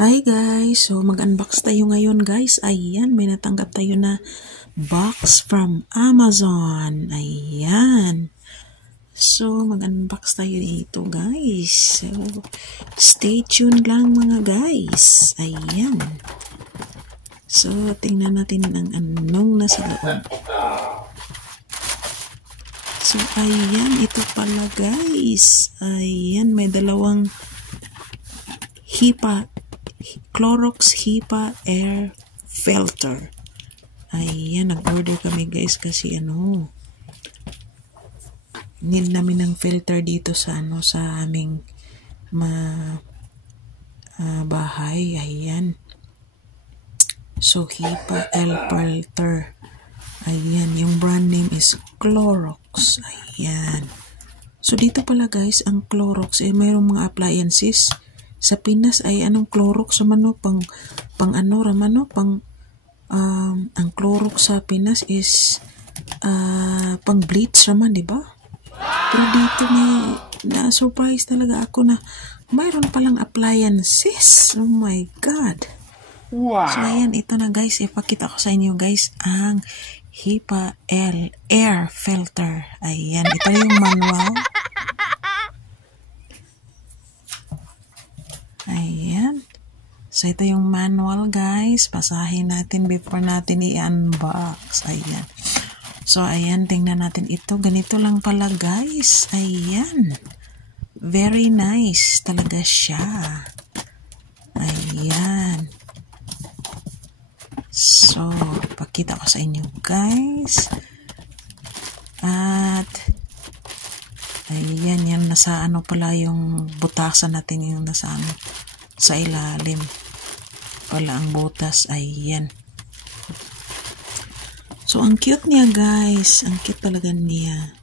Hi guys! So mag-unbox tayo ngayon guys. Ayan, may natanggap tayo na box from Amazon. Ayan. So mag-unbox tayo dito guys. So stay tuned lang mga guys. Ayan. So tingnan natin ang anong nasa loob. So ayan, ito pala guys. Ayan, may dalawang Clorox HEPA air filter. Ayan, nag-order kami guys kasi need namin ng filter dito sa sa aming bahay. Ayan. So HEPA air filter. Ayan, yung brand name is Clorox. Ayan. So dito pala guys, ang Clorox mayroong mga appliances. Sa Pinas ay anong Clorox ramano pang ang Clorox sa Pinas is pang bleach raman, di ba? Pero dito may na-surprise talaga ako na mayroon palang appliances. Oh my God. Wow. So ayan, ito na guys, ipakita ko sa inyo guys ang HEPA air filter. Ayan, ito yung manual. Ayan. So, ito yung manual, guys. Basahin natin before natin i-unbox. Ayan. So, ayan. Tingnan natin ito. Ganito lang pala, guys. Ayan. Very nice talaga siya. Ayan. So, pakita ko sa inyo, guys. At, ayan, yan nasa pala yung butasan natin yung nasa sa ilalim pala ang butas. Ayan. So, ang cute niya guys. Ang cute talaga niya.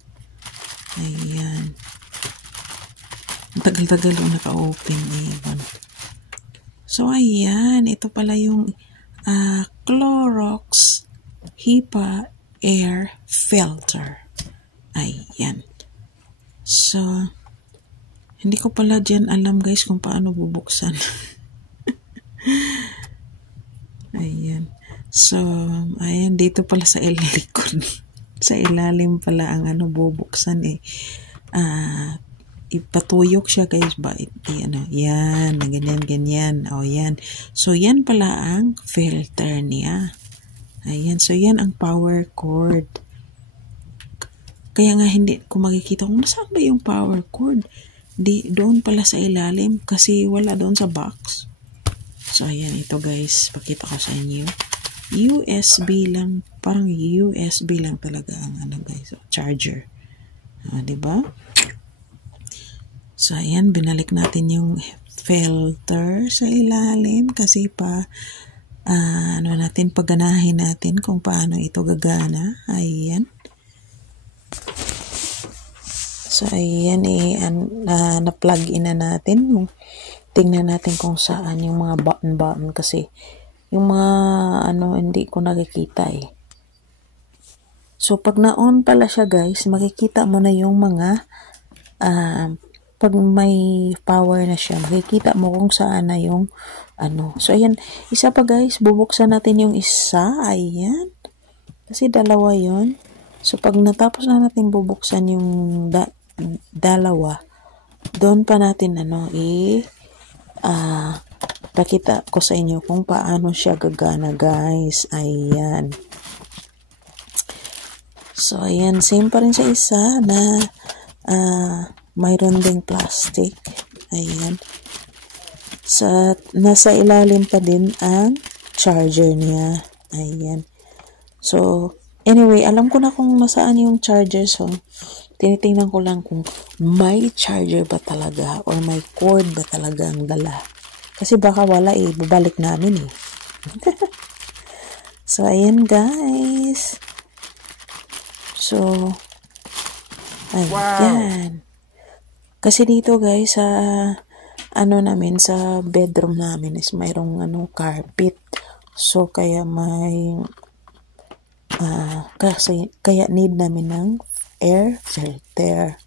Ayan. Tagal-tagal yung naka-open. Ayan. So, ayan. Ito pala yung Clorox HEPA air filter. Ayan. So, hindi ko pala dyan alam guys kung paano bubuksan. Ayan. So, ayan, dito pala sa likod. Sa ilalim pala ang bubuksan eh. Ipatuyok siya guys. Yan, ganyan. O, yan. So, yan pala ang filter niya. Ayan. So, yan ang power cord. Kaya nga hindi ko makikita kung nasaan ba yung power cord. Doon pala sa ilalim kasi wala doon sa box. So, ayan ito guys. Pakita ko sa inyo. USB lang. Parang USB lang talaga ang guys. Charger. Diba? So, ayan. Binalik natin yung filter sa ilalim kasi natin pagganahin natin kung paano ito gagana. Ayan. So, ayan na-plug in na natin. Tingnan natin kung saan yung mga button kasi yung mga hindi ko nakikita eh. So, pag na-on pala siya guys, makikita mo na yung mga pag may power na siya, makikita mo kung saan na yung So, ayan. Isa pa guys, bubuksan natin yung isa. Ayan. Kasi dalawa yon. So, pag natapos na natin bubuksan yung dalawa, doon pa natin pakita ko sa inyo kung paano siya gagana guys. Ayan. So, ayan. Same pa rin sa isa na mayroon ding plastic. Ayan. Nasa ilalim pa din ang charger niya. Ayan. So, anyway, alam ko na kung nasaan yung charger. So, tinitingnan ko lang kung may charger ba talaga or may cord ba talaga ang dala. Kasi baka wala babalik namin eh. So, ayan guys. So, ayan. Wow. Kasi dito guys, sa namin, sa bedroom namin is mayroong carpet. So, kaya may kaya need namin ng air filter.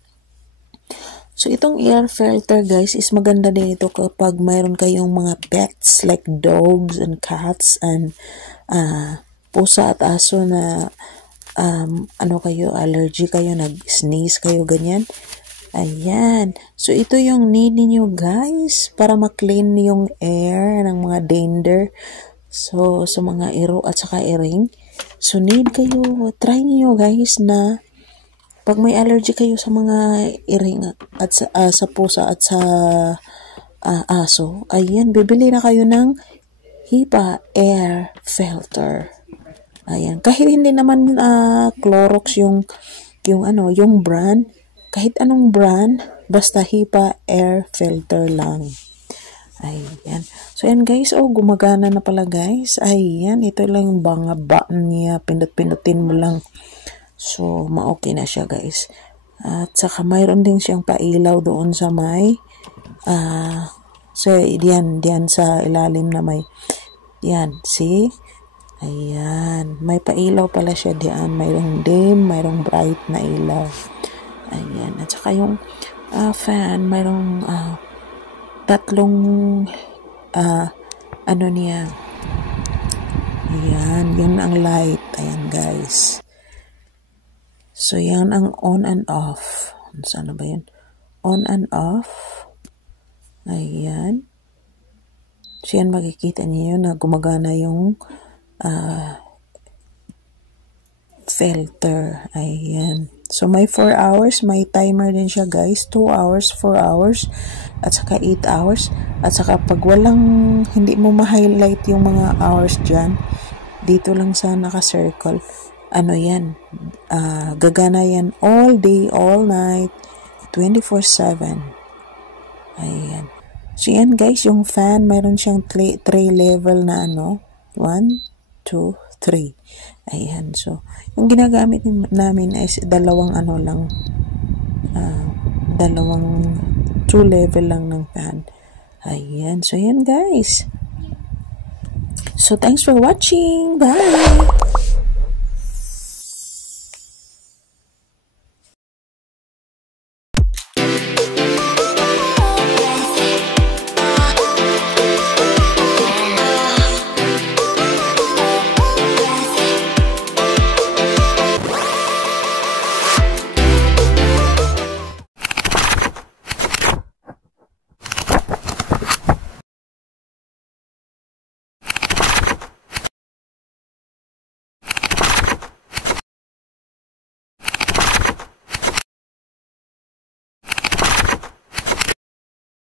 So, itong air filter, guys, is maganda din ito kapag mayroon kayong mga pets like dogs and cats and pusa at aso na allergy kayo, nag-sneeze kayo, ganyan. Ayan. So, ito yung need niyo guys, para ma-clean yung air ng mga dander. So, sa mga iro at saka iring. So, need kayo, try niyo guys na pag may allergy kayo sa mga iring at sa pusa at sa aso, ayan, bibili na kayo ng HEPA air filter. Ayan, kahit hindi naman Clorox yung brand, kahit anong brand, basta HEPA air filter lang. Ayan. So, ayan guys, gumagana na pala guys. Ayan, ito lang yung mga button niya, pindot-pindutin mo lang. So, ma-okay na siya guys. At saka mayroon din siyang pailaw doon sa may diyan sa ilalim na may see? Ayan, may pailaw pala siya diyan. Mayroong dim, mayroong bright na ilaw. Ayan, at saka yung fan, mayroong tatlong niya. Ayan, yun ang light. Ayan guys. So, yan ang on and off. Saan ba yun? On and off. Ayan. So, yan makikita niyo na gumagana yung filter. Ayan. So, may 4 hours. May timer din siya, guys. 2 hours, 4 hours, at saka 8 hours. At saka pag hindi mo ma-highlight yung mga hours dyan, dito lang sa naka-circle. Yan? Gagana yan all day, all night, 24/7. Ayan. So, yan guys, yung fan, mayroon siyang 3 level na 1, 2, 3. Ayan. So, yung ginagamit namin is dalawang 2 level lang ng fan. Ayan. So, yan guys. So, thanks for watching. Bye!